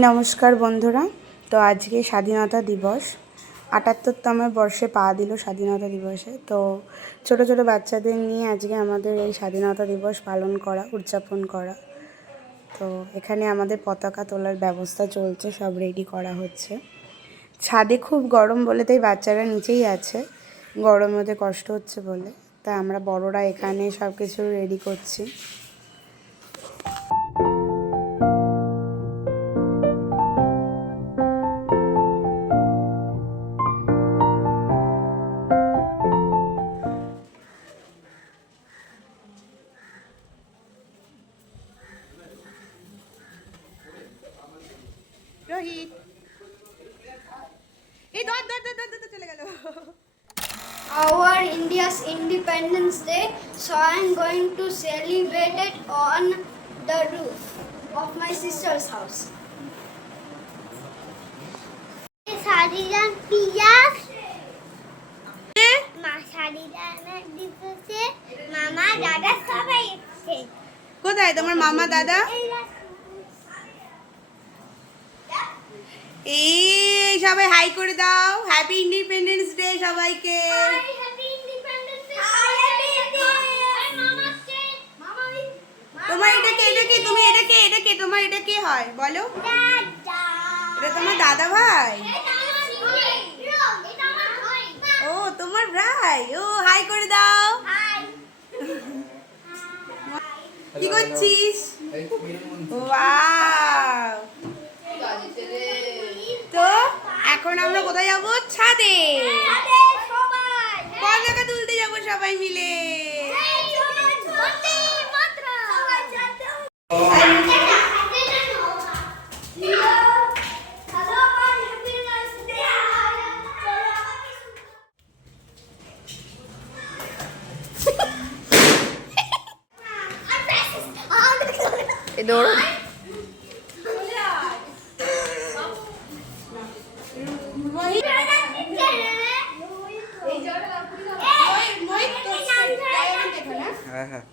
নমস্কার বন্ধুরা। তো আজকে স্বাধীনতা দিবস, ৭৮তম বর্ষে পা দিল স্বাধীনতা দিবসে। তো ছোট ছোট বাচ্চাদের নিয়ে আজকে আমাদের এই স্বাধীনতা দিবস পালন করা, উদযাপন করা। তো এখানে আমাদের পতাকা তোলার ব্যবস্থা চলছে, সব রেডি করা হচ্ছে। ছাদে খুব গরম বলে তাই বাচ্চারা নিচেই আছে, গরম হতে কষ্ট হচ্ছে বলে। তাই আমরা বড়রা এখানে সব কিছু রেডি করছি। রোহিত এই দর দর দর দর চলে গেল। Our India's Independence Day, so I'm going to celebrate it on the roof of my sister's house. Saridan Piyak, Ma Saridan দিতেছে, মামা দাদা সবাই এসেছে। কোথায় তোমার মামা দাদা? এই সবাই হাই করে দাও। হ্যাপি ইন্ডিপেন্ডেন্স ডে সবাইকে। তোমার এটা কে তুমি এটা কে তোমার এটা কে হয় বলো? এটা তোমার দাদা ভাই? ও তোমার ভাই। ও হাই করে দাও। কি করছিস? ওয়াও। তো এখন আমরা কোথায় যাবো? ছাদে পতাকা তুলতে যাবো সবাই মিলে। দৌড় হ্যাঁ হ্যাঁ।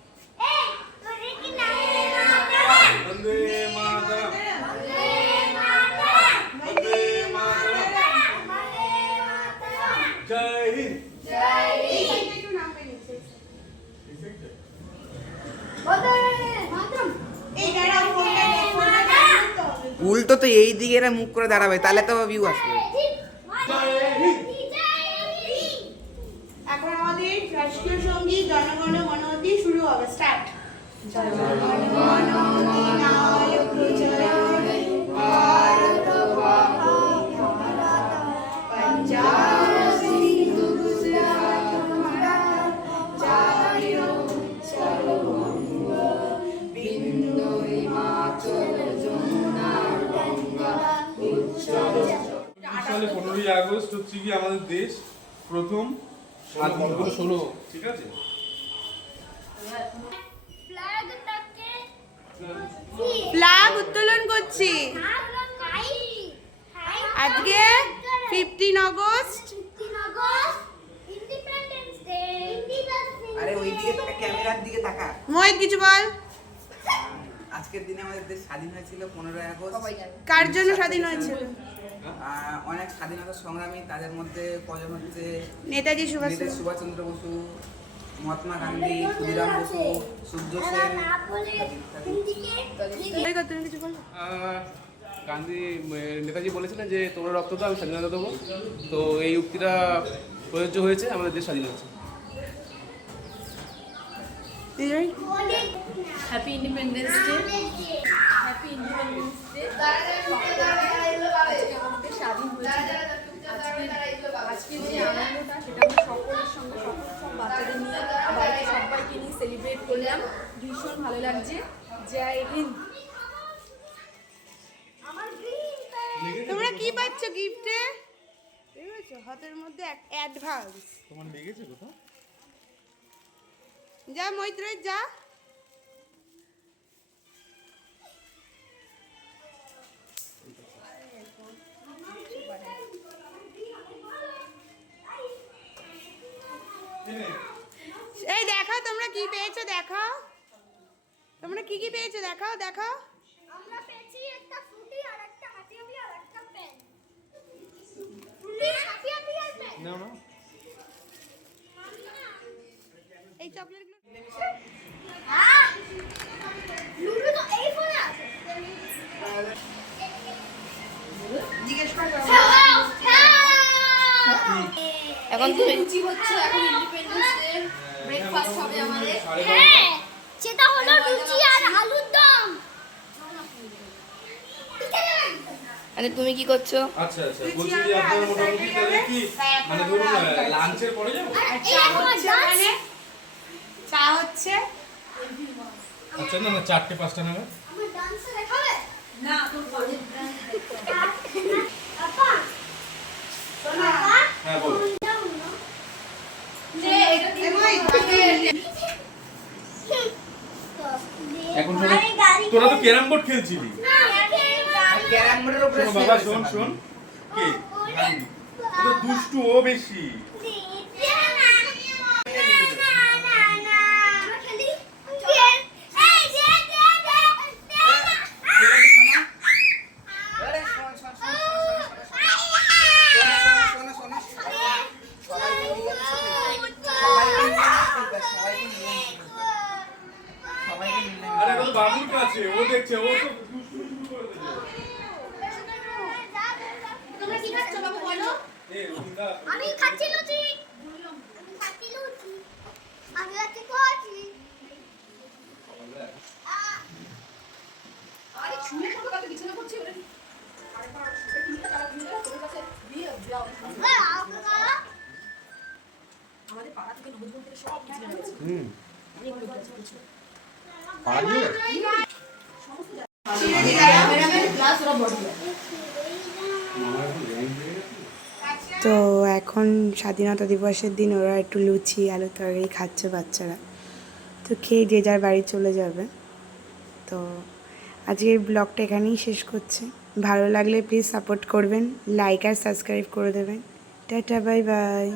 উল্টো তো এই দিকে এরা মুখ করে দাঁড়াবে, তাহলে তো ভিউ আসবে। এখন আমাদের রাষ্ট্রীয় সঙ্গীত জনগণ মন অধি শুরু হবে। স্টার্ট। জনগণ মন অধিনায়ক প্রচলনে ভারতবর্ষ পঞ্জাব সিন্ধু গুজরাট মারাঠা জাতীয় উচ্চল বঙ্গ বিন্দু হিমাচল যমুনা গঙ্গা উচ্চল। সালে 15ই আগস্ট হচ্ছে কি আমাদের দেশ প্রথম স্বাধীন হলো। শোনো, ঠিক আছে? ফ্ল্যাগ উত্তোলন করছি আজকে 15 আগস্ট। আরে ওই দিকে তাকা, ক্যামেরার দিকে তাকা। মোহিত কিছু বল। আজকের দিনে আমাদের দেশ স্বাধীন হয়েছিল 15ই আগস্ট। কার জন্য স্বাধীন হয়েছিল? অনেক স্বাধীনতা সংগ্রামী, তাদের মধ্যে কজন হচ্ছে নেতাজি সুভাষচন্দ্র বসু, মহাত্মা গান্ধী, ক্ষুদিরাম বসু, সূর্য সেন। গান্ধী নেতাজি বলেছিলেন যে তোমরা রক্ত দাও, আমি স্বাধীনতা দেবো। তো এই উক্তিটা প্রযোজ্য হয়েছে, আমাদের দেশ স্বাধীন হয়েছে। Happy independence day. Happy independence day. আজকে আমাদের স্বাধীন হয়েছে। আজকে যে আনন্দটা সেটা আমরা সকলের সঙ্গে সব বাচ্চাদের নিয়ে বাড়িতে সবাইকে নিয়ে সেলিব্রেট করলাম। ভীষণ ভালো লাগছে। জয় হিন্দ। তোমরা কি পাচ্ছ গিফটে? দেখেছো হাতের মধ্যে অ্যাডভান্স। তোমার লেগেছে কোথাও? যা মৈত্রী যা। এই দেখাও তোমরা কি পেয়েছো, দেখাও তোমরা কি কি পেয়েছো, দেখাও দেখাও। আমরা পেয়েছি একটা ফ্রুটি আর একটা নাও না এই চকলেটগুলো লুডো তো এই ফোনে আছে। জিজ্ঞেস করো এখন তো লুচি হচ্ছে, এখন ইন্ডিপেন্ডেন্স ডে ব্রেকফাস্ট হবে আমাদের। হ্যাঁ, সেটা হলো লুচি আর আলুর দম। আরে তুমি কি করছো? আচ্ছা আচ্ছা বলছি যে আপনারা মোটামুটি তাহলে কি মানে ধরুন লাঞ্চের পরে যাবো? চা হচ্ছে আচ্ছা না না 4টে 5টা নাগাদ। আমার ডান্সে দেখাবে? না তোর পরে আপা, শোনা হ্যাঁ বলো। যাও না। এখন শোনো, তোরা তো ক্যারাম বোর্ড খেলছিলি। ক্যারাম বোর্ডের উপরে শোনো বাবা শোন শোন কে ও তো দুষ্টু ও বেশি। আরে শোন শোন শোন শোন শোন আরে ও বাবুর কাছে ও দেখছে ও তো দুষ্টু শুরু করে দিল। তোমরা কি খাচ্ছ বাবু বলো? এ রুদা আমি খাচ্ছি লুচি। আমি খাচ্ছি কচি। আরে ছুঁয়ে কত কত বিছানা করছে ওরে। আরে বাবা তুমি তো তারা তুমি তোর কাছে দিয়ে দাও। আমাদের পাড়া থেকে নবদ্বীপ থেকে সব বিছানা হয়েছে। অনেক লোক আছে কিছু। পারলে ক্লাস ওরা বড় তো এখন স্বাধীনতা দিবসের দিন ওরা একটু লুচি আলু তরকারি খাচ্ছে বাচ্চারা, তো খেয়ে যে যার বাড়ি চলে যাবে। তো আজকের ব্লগটা এখানেই শেষ করছি। ভালো লাগলে প্লিজ সাপোর্ট করবেন, লাইক আর সাবস্ক্রাইব করে দেবেন। Tata bye bye.